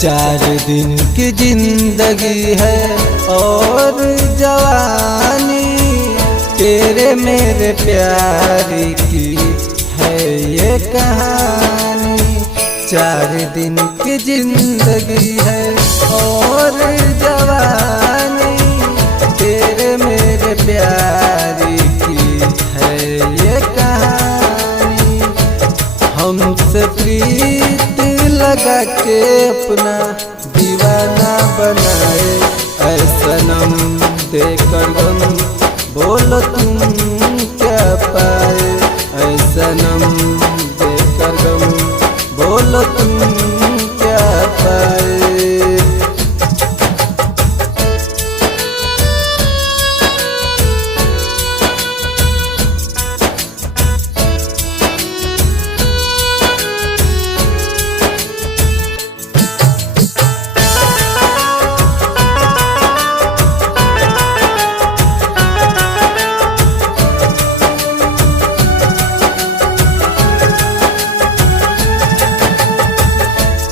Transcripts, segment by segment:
4 दिन की जिंदगी है और जवानी, तेरे मेरे प्यार की है ये कहानी। 4 दिन की जिंदगी है और जवानी, तेरे मेरे प्यार की है ये कहानी। हमसे प्रीत लगा के अपना दीवाना बनाए, ऐ सनम देकर गम बोलो तुम क्या पाए, ऐ सनम देकर गम बोलो तुम क्या पाए।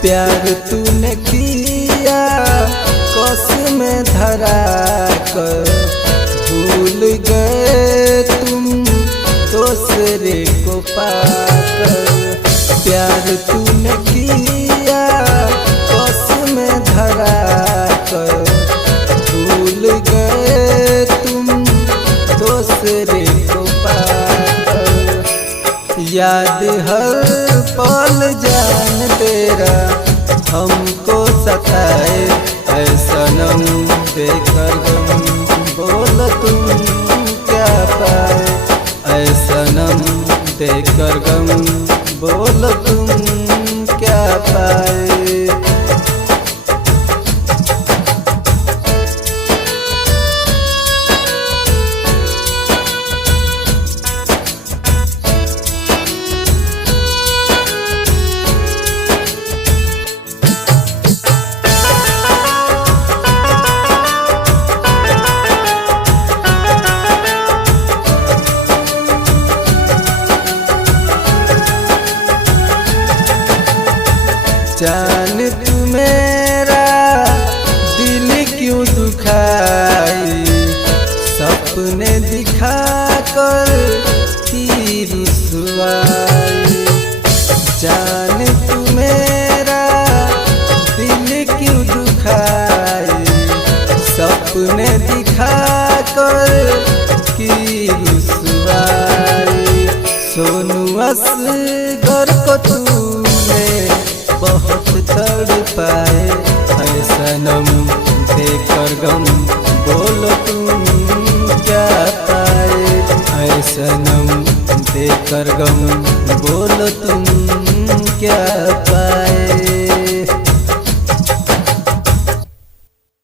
प्यार तूने किया कसम धरा कर, भूल गए तुम दूसरे को पाकर। प्यार तूने किया कसम धरा कर, भूल गए तुम दूसरे को पाकर। याद हर पल जान तेरा हमको सताए, ऐ सनम देकर गम बोल तुम क्या पाए, ऐ सनम देकर गम बोल तुम क्या पाए। जान तू मेरा दिल क्यों दुखाई, सपने दिखा कर की रुसवाई। जान तू मेरा दिल क्यों दुखाई, सपने दिखा कर की रुसवाई। सोनू असगर को तूने बहुत तड़पाए, ऐ सनम देकर गम बोलो तुम क्या पाए, ऐ सनम देकर गम बोलो तुम क्या पाए।